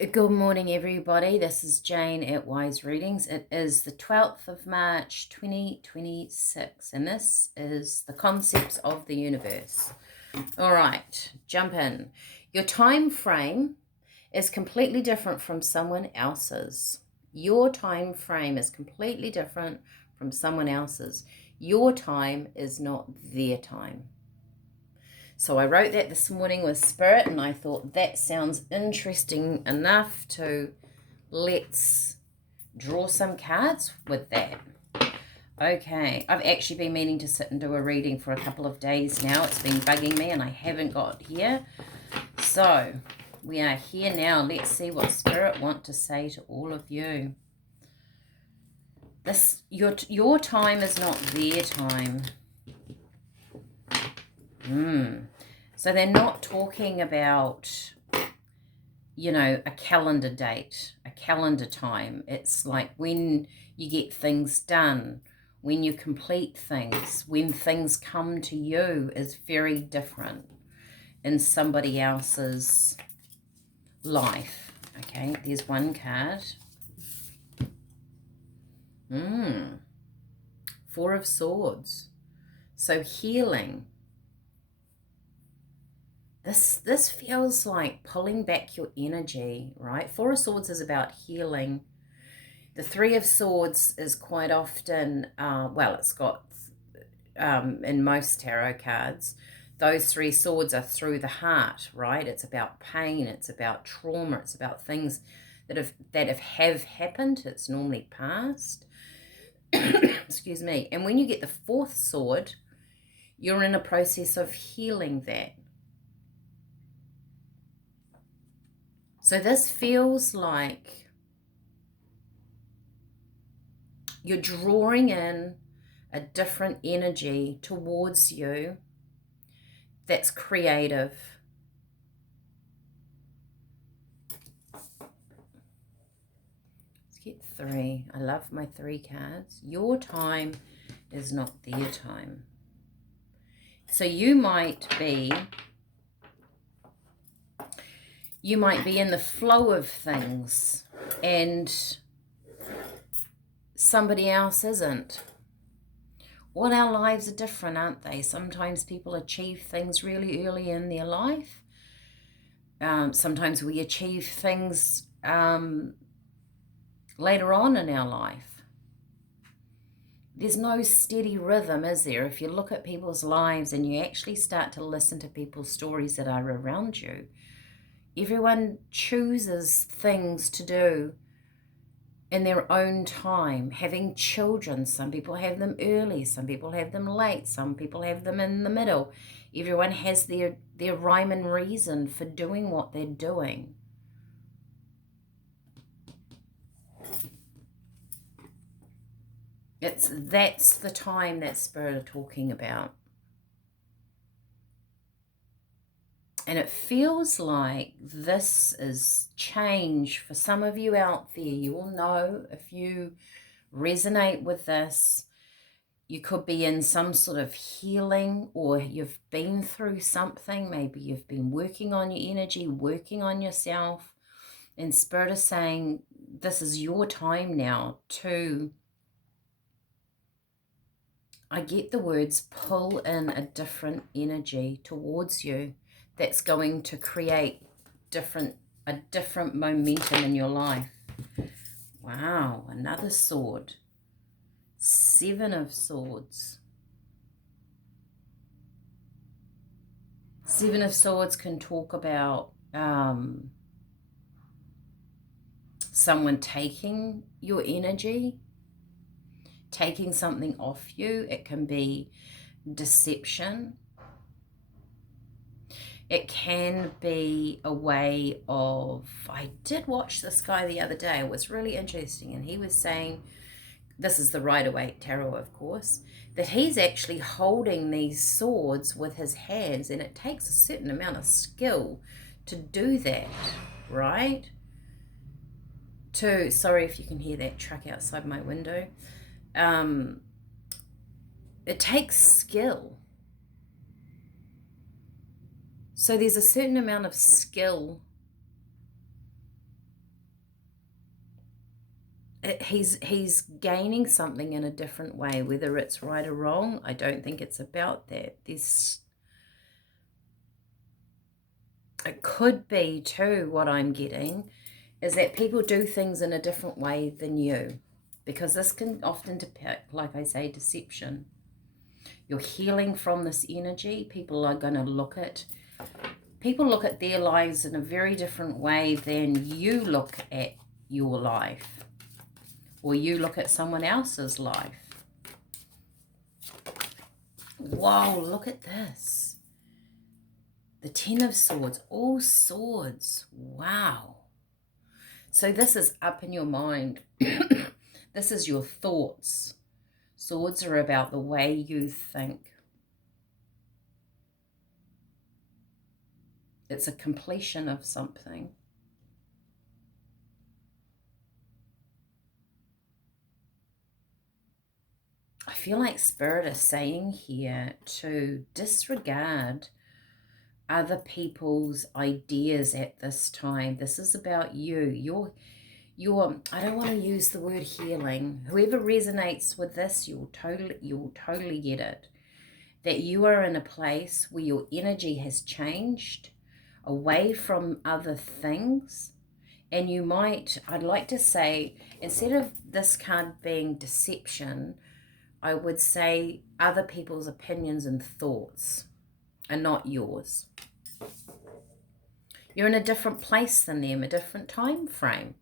Good morning, everybody. This is Jane at Wise Readings. It is the 12th of March, 2026, and this is the concepts of the universe. All right, jump in. Your time frame is completely different from someone else's. Your time frame is completely different from someone else's. Your time is not their time. So I wrote that this morning with Spirit, and I thought that sounds interesting enough to let's draw some cards with that. Okay, I've actually been meaning to sit and do a reading for a couple of days now. It's been bugging me and I haven't got here. So we are here now. Let's see what Spirit want to say to all of you. Your time is not their time. So they're not talking about, a calendar date, a calendar time. It's like when you get things done, when you complete things, when things come to you is very different in somebody else's life. Okay, there's one card. Four of Swords. So healing. This feels like pulling back your energy, right? Four of Swords is about healing. The Three of Swords is quite often, it's got, in most tarot cards, those three swords are through the heart, right? It's about pain, it's about trauma, it's about things that have happened. It's normally past. Excuse me. And when you get the fourth sword, you're in a process of healing that. So this feels like you're drawing in a different energy towards you that's creative. Let's get three. I love my three cards. Your time is not their time. So you might be in the flow of things and somebody else isn't. Well, our lives are different, aren't they? Sometimes people achieve things really early in their life. Sometimes we achieve things later on in our life. There's no steady rhythm, is there? If you look at people's lives and you actually start to listen to people's stories that are around you, everyone chooses things to do in their own time. Having children, some people have them early, some people have them late, some people have them in the middle. Everyone has their rhyme and reason for doing what they're doing. That's the time that Spirit are talking about. And it feels like this is change for some of you out there. You will know if you resonate with this. You could be in some sort of healing, or you've been through something. Maybe you've been working on your energy, working on yourself. And Spirit is saying this is your time now to, I get the words, pull in a different energy towards you that's going to create a different momentum in your life. Wow, another sword. Seven of Swords. Seven of Swords can talk about someone taking your energy, taking something off you. It can be deception. It can be a way of, I did watch this guy the other day. It was really interesting. And he was saying, this is the Rider-Waite Tarot, of course, that he's actually holding these swords with his hands. And it takes a certain amount of skill to do that, right? Sorry if you can hear that truck outside my window. It takes skill. So there's a certain amount of skill He's gaining something in a different way, whether it's right or wrong. I don't think it's about that. It could be too, what I'm getting is that people do things in a different way than you, because this can often depict, like I say, deception. You're healing from this energy. People look at their lives in a very different way than you look at your life, or you look at someone else's life. Whoa, look at this. The Ten of Swords, all swords. Wow. So this is up in your mind. This is your thoughts. Swords are about the way you think. It's a completion of something. I feel like Spirit is saying here to disregard other people's ideas at this time. This is about you. You're I don't want to use the word healing. Whoever resonates with this, you'll totally get it. That you are in a place where your energy has changed away from other things. And you might, I'd like to say, instead of this card being deception, I would say other people's opinions and thoughts are not yours. You're in a different place than them, a different time frame.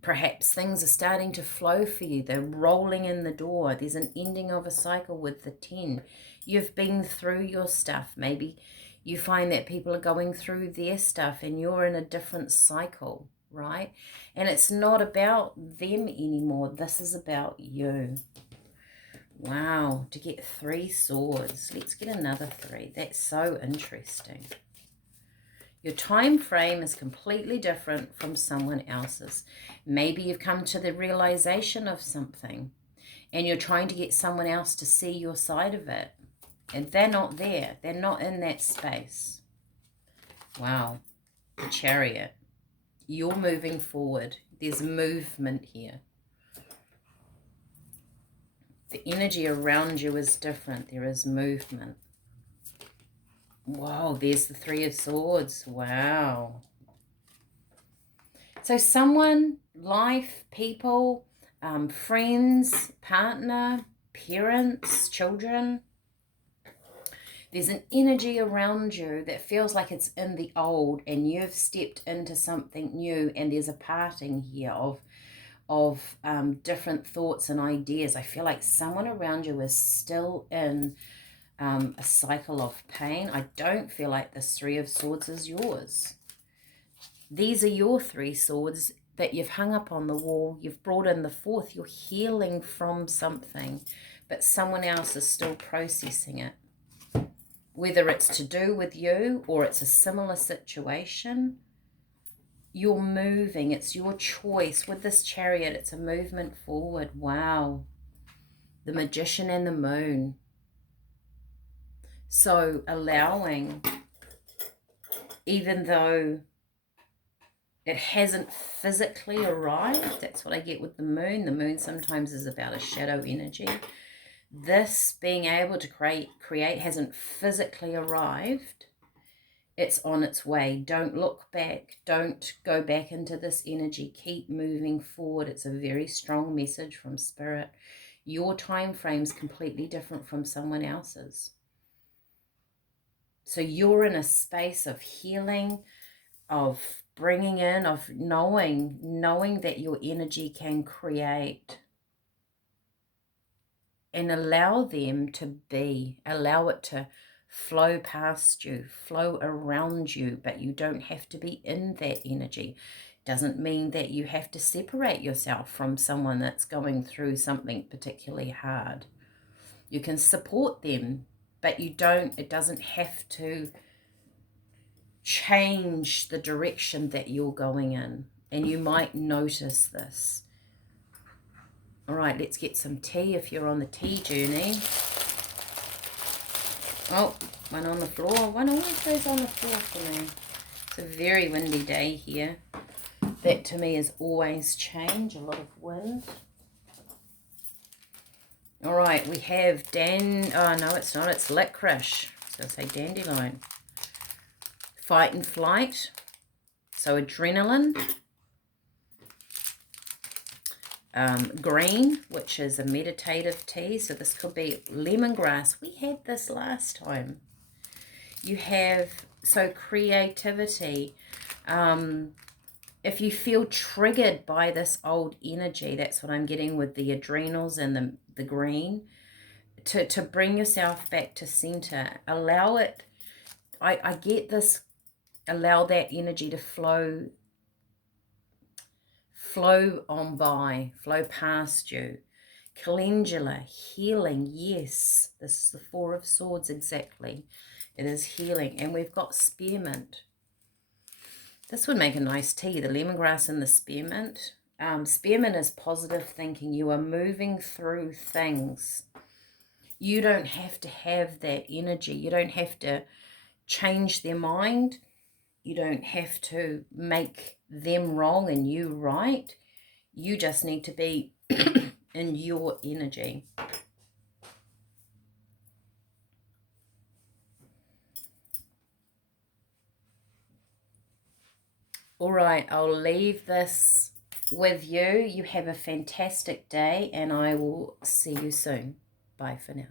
Perhaps things are starting to flow for you. They're rolling in the door. There's an ending of a cycle with the 10. You've been through your stuff. Maybe you find that people are going through their stuff and you're in a different cycle, right? And it's not about them anymore. This is about you. Wow, to get 3 swords. Let's get another 3. That's so interesting. Your time frame is completely different from someone else's. Maybe you've come to the realization of something and you're trying to get someone else to see your side of it. And they're not there. They're not in that space. Wow. The Chariot. You're moving forward. There's movement here. The energy around you is different. There is movement. Wow, there's the 3 of Swords. Wow. So someone, life, people, friends, partner, parents, children. There's an energy around you that feels like it's in the old and you've stepped into something new, and there's a parting here of different thoughts and ideas. I feel like someone around you is still in a cycle of pain. I don't feel like this 3 of Swords is yours. These are your 3 swords that you've hung up on the wall. You've brought in the 4th. You're healing from something, but someone else is still processing it. Whether it's to do with you or it's a similar situation, you're moving. It's your choice. With this Chariot, it's a movement forward. Wow. The Magician and the Moon. So allowing, even though it hasn't physically arrived, that's what I get with the Moon. The Moon sometimes is about a shadow energy. This being able to create hasn't physically arrived. It's on its way. Don't look back. Don't go back into this energy. Keep moving forward. It's a very strong message from Spirit. Your time frame's completely different from someone else's. So you're in a space of healing, of bringing in, of knowing that your energy can create, and allow them to be, allow it to flow past you, flow around you, but you don't have to be in that energy. Doesn't mean that you have to separate yourself from someone that's going through something particularly hard. You can support them, but it doesn't have to change the direction that you're going in. And you might notice this. All right, let's get some tea if you're on the tea journey. Oh, one on the floor. One always goes on the floor for me. It's a very windy day here. That to me is always change, a lot of wind. All right, we have oh no, it's not, it's licorice. So I say dandelion. Fight and flight. So adrenaline. Green, which is a meditative tea. So this could be lemongrass. We had this last time. You have, so creativity. If you feel triggered by this old energy, that's what I'm getting with the adrenals and the green, to bring yourself back to center. Allow it, I get this, allow that energy to flow on by, flow past you. Calendula, healing, yes. This is the Four of Swords exactly. It is healing. And we've got spearmint. This would make a nice tea, the lemongrass and the spearmint. Spearmint is positive thinking. You are moving through things. You don't have to have that energy. You don't have to change their mind. You don't have to make them wrong and you right. You just need to be in your energy. All right, I'll leave this with you. You have a fantastic day and I will see you soon. Bye for now.